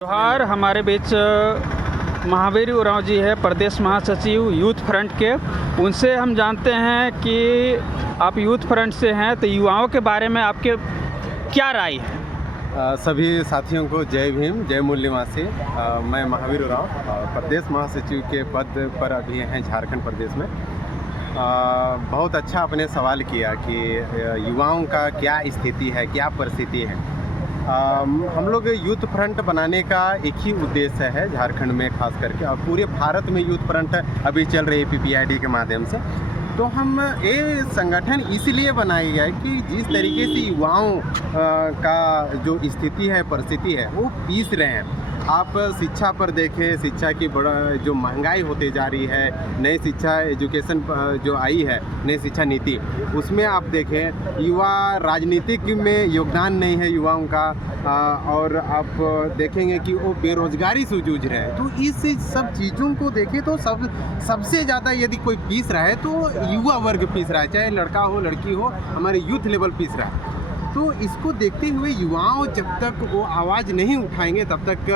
जोहार। हमारे बीच महावीर उरांव जी है, प्रदेश महासचिव यूथ फ्रंट के। उनसे हम जानते हैं कि आप यूथ फ्रंट से हैं, तो युवाओं के बारे में आपके क्या राय है? सभी साथियों को जय भीम, जय मूल निवासी। मैं महावीर उरांव प्रदेश महासचिव के पद पर अभी हैं झारखंड प्रदेश में। बहुत अच्छा आपने सवाल किया कि युवाओं का क्या स्थिति है, क्या परिस्थिति है। हम लोग यूथ फ्रंट बनाने का एक ही उद्देश्य है झारखंड में खास करके, और पूरे भारत में यूथ फ्रंट अभी चल रही है PPID के माध्यम से। तो हम ये संगठन इसलिए बनाई है कि जिस तरीके से युवाओं का जो स्थिति है, परिस्थिति है, वो पीस रहे हैं। आप शिक्षा पर देखें, शिक्षा की बड़ा जो महंगाई होती जा रही है, नई शिक्षा एजुकेशन जो आई है, नई शिक्षा नीति, उसमें आप देखें युवा राजनीतिक में योगदान नहीं है युवाओं का। और आप देखेंगे कि वो बेरोजगारी से जूझ रहे हैं। तो इस सब चीज़ों को देखें तो सबसे ज़्यादा यदि कोई पीस रहा है तो युवा वर्ग पीस रहा है, चाहे लड़का हो लड़की हो, हमारे यूथ लेवल पीस रहा है। तो इसको देखते हुए युवाओं जब तक वो आवाज़ नहीं उठाएंगे, तब तक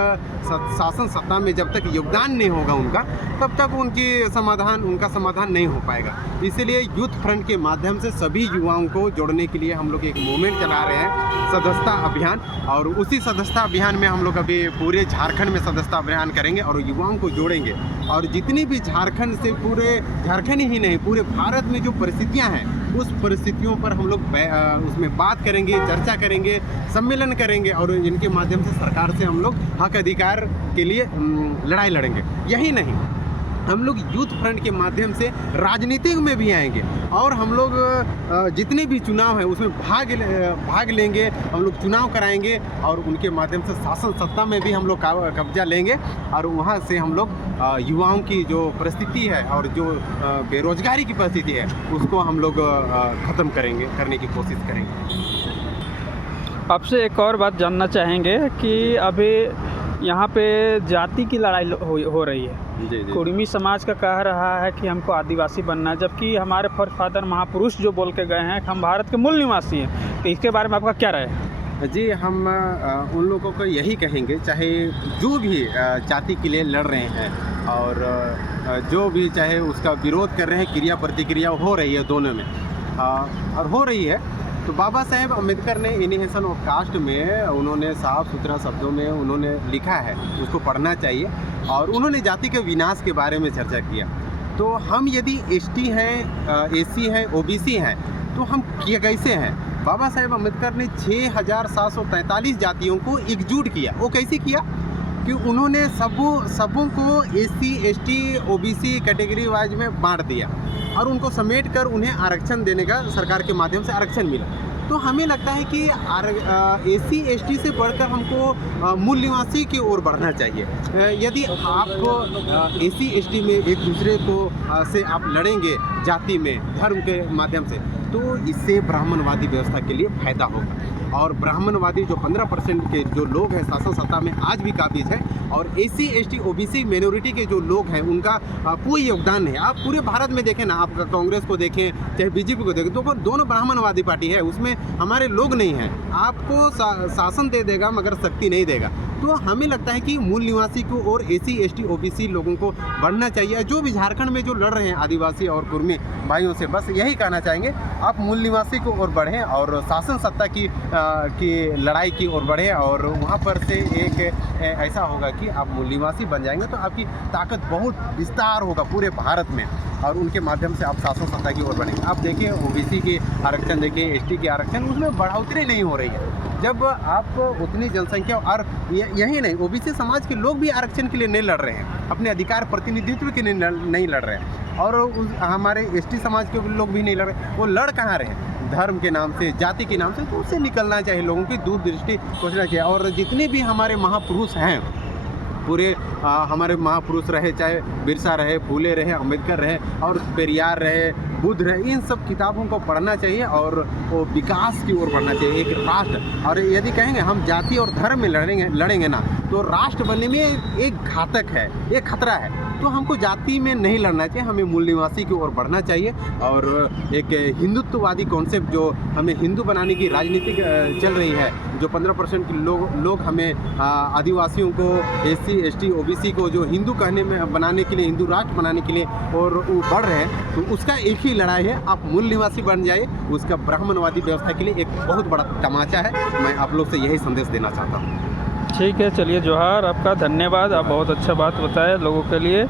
शासन सत्ता में जब तक योगदान नहीं होगा उनका, तब तक उनका समाधान नहीं हो पाएगा। इसलिए यूथ फ्रंट के माध्यम से सभी युवाओं को जोड़ने के लिए हम लोग एक मूवमेंट चला रहे हैं, सदस्यता अभियान। और उसी सदस्यता अभियान में हम लोग अभी पूरे झारखंड में सदस्यता अभियान करेंगे और युवाओं को जोड़ेंगे। और जितनी भी झारखंड से, पूरे झारखंड ही नहीं, पूरे भारत में जो परिस्थितियाँ हैं, उस परिस्थितियों पर हम लोग उसमें बात करेंगे, चर्चा करेंगे, सम्मेलन करेंगे, और इनके माध्यम से सरकार से हम लोग हक अधिकार के लिए लड़ाई लड़ेंगे। यही नहीं, हम लोग यूथ फ्रंट के माध्यम से राजनीति में भी आएंगे और हम लोग जितने भी चुनाव हैं उसमें भाग लेंगे। हम लोग चुनाव कराएंगे और उनके माध्यम से शासन सत्ता में भी हम लोग कब्जा लेंगे। और वहाँ से हम लोग युवाओं की जो परिस्थिति है और जो बेरोजगारी की परिस्थिति है, उसको हम लोग ख़त्म करने की कोशिश करेंगे। आपसे एक और बात जानना चाहेंगे कि अभी यहाँ पे जाति की लड़ाई हो रही है। जी। कुर्मी समाज का कह रहा है कि हमको आदिवासी बनना है, जबकि हमारे फादर महापुरुष जो बोल के गए हैं कि हम भारत के मूल निवासी हैं। तो इसके बारे में आपका क्या राय है? जी, हम उन लोगों को यही कहेंगे, चाहे जो भी जाति के लिए लड़ रहे हैं और जो भी चाहे उसका विरोध कर रहे हैं, क्रिया प्रतिक्रिया हो रही है दोनों में, और हो रही है। तो बाबा साहेब अम्बेडकर ने इनहेरिटेंस ऑफ कास्ट में उन्होंने साफ सुथरा शब्दों में उन्होंने लिखा है, उसको पढ़ना चाहिए। और उन्होंने जाति के विनाश के बारे में चर्चा किया। तो हम यदि ST हैं, SC हैं, OBC हैं, तो हम कैसे हैं? बाबा साहेब अम्बेडकर ने 6743 जातियों को एकजुट किया। वो कैसे किया कि उन्होंने सबों को SC ST OBC category wise में बांट दिया और उनको समेट कर उन्हें आरक्षण देने का सरकार के माध्यम से आरक्षण मिला। तो हमें लगता है कि SC ST से बढ़कर हमको मूल निवासी की ओर बढ़ना चाहिए। यदि आप SC ST में एक दूसरे को से आप लड़ेंगे जाति में, धर्म के माध्यम से, तो इससे ब्राह्मणवादी व्यवस्था के लिए फायदा होगा। और ब्राह्मणवादी जो 15% के जो लोग हैं शासन सत्ता में आज भी काबिज है, और SC ST OBC माइनॉरिटी के जो लोग हैं उनका कोई योगदान नहीं। आप पूरे भारत में देखें ना, आप कांग्रेस को देखें चाहे BJP को देखें, तो दोनों ब्राह्मणवादी पार्टी है, उसमें हमारे लोग नहीं हैं। आपको शासन दे देगा मगर शक्ति नहीं देगा। तो हमें लगता है कि मूल निवासी को और SC ST OBC लोगों को बढ़ना चाहिए। जो भी झारखंड में जो लड़ रहे हैं आदिवासी और कुर्मी भाइयों से बस यही कहना चाहेंगे, आप मूल निवासी को और बढ़ें और शासन सत्ता की लड़ाई की ओर बढ़ें। और वहाँ पर से एक ऐसा होगा कि आप मूल निवासी बन जाएंगे तो आपकी ताकत बहुत विस्तार होगा पूरे भारत में, और उनके माध्यम से आप शासन सत्ता की ओर बढ़ेंगे। आप देखिए OBC के आरक्षण देखिए, ST के आरक्षण, उसमें बढ़ोतरी नहीं हो रही है। जब आप उतनी जनसंख्या, और यही नहीं, OBC समाज के लोग भी आरक्षण के लिए नहीं लड़ रहे हैं, अपने अधिकार प्रतिनिधित्व के लिए नहीं लड़ रहे हैं। और हमारे ST समाज के लोग भी नहीं लड़ रहे। वो लड़ कहाँ रहे हैं? धर्म के नाम से, जाति के नाम से। तो उससे निकलना चाहिए, लोगों की दूरदृष्टि सोचना चाहिए। और जितने भी हमारे महापुरुष हैं, पूरे हमारे महापुरुष रहे, चाहे बिरसा रहे, फूले रहे, अम्बेडकर रहे, और पेरियार रहे, बुद्ध रहे, इन सब किताबों को पढ़ना चाहिए और वो विकास की ओर बढ़ना चाहिए, एक राष्ट्र। और यदि कहेंगे हम जाति और धर्म में लड़ेंगे ना, तो राष्ट्र बनने में एक घातक है, एक खतरा है। तो हमको जाति में नहीं लड़ना चाहिए, हमें मूल निवासी की ओर बढ़ना चाहिए। और एक हिंदुत्ववादी कॉन्सेप्ट जो हमें हिंदू बनाने की राजनीति चल रही है, जो 15% के लोग हमें आदिवासियों को, SC ST OBC को जो हिंदू कहने में बनाने के लिए, हिंदू राष्ट्र बनाने के लिए और वो बढ़ रहे हैं, तो उसका एक ही लड़ाई है, आप मूल निवासी बन जाइए। उसका ब्राह्मणवादी व्यवस्था के लिए एक बहुत बड़ा तमाचा है। मैं आप लोग से यही संदेश देना चाहता हूँ। ठीक है, चलिए जोहार, आपका धन्यवाद। आप बहुत अच्छा बात बताए लोगों के लिए।